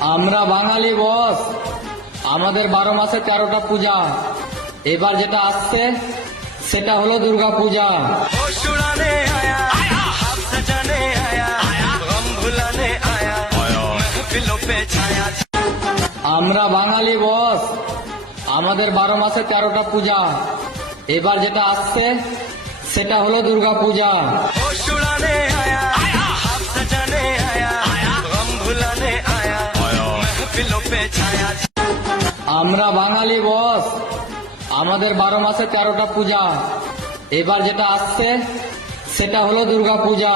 আমরা বাঙালি বস, আমাদের 12 মাসে 13টা পূজা। এবার যেটা আসছে সেটা হলো দুর্গা পূজা। আমরা বাঙালি বস, আমাদের 12 মাসে 13টা পূজা। এবার যেটা আসছে সেটা হলো দুর্গা পূজা। আমরা বাঙালি বস, আমাদের 12 মাসে 13টা পূজা। এবার যেটা আসছে সেটা হলো দুর্গা পূজা।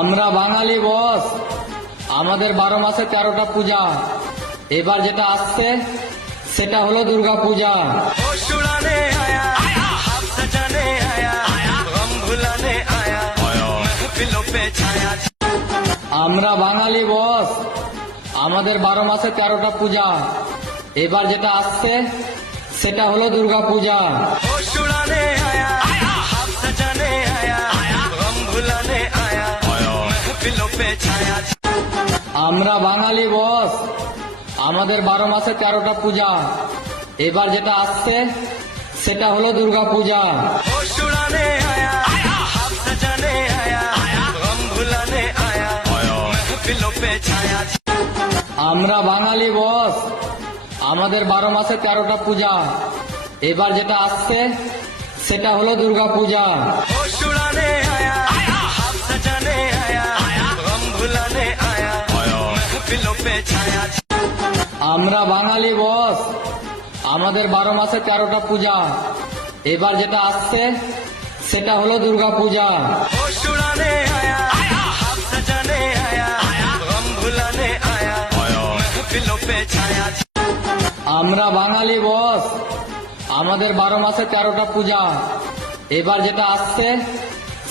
আমরা বাঙালি বস, আমাদের 12 মাসে 13টা পূজা। এবার যেটা আসছে সেটা হলো দুর্গা পূজা। আমরা বাঙালি বস, আমাদের 12 মাসে 13টা পূজা। এবার যেটা আসছে সেটা হলো দুর্গা পূজা। আমরা বাঙালি বস, আমাদের 12 মাসে 13টা পূজা। এবার যেটা আসছে সেটা হলো দুর্গা পূজা। আমরা বাঙালি বস, আমাদের 12 মাসে 13টা পূজা। এবার যেটা আসছে সেটা হলো দুর্গা পূজা। আমরা বাঙালি বস, আমাদের 12 মাসে 13টা পূজা। এবার যেটা আসছে সেটা হলো দুর্গা পূজা। আমরা বাঙালি বস, আমাদের 12 মাসে 13টা পূজা। এবার যেটা আসছে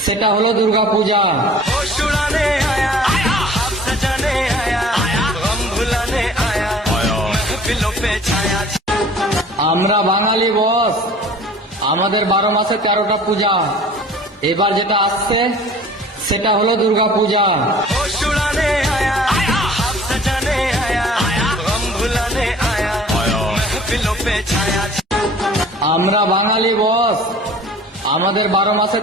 সেটা হলো দুর্গা পূজা। আমরা বাঙালি বস, আমাদের 12 মাসে 13টা পূজা। এবার যেটা আসছে সেটা হলো দুর্গা পূজা। আমরা বাঙালি বস, আমাদের 12 মাসে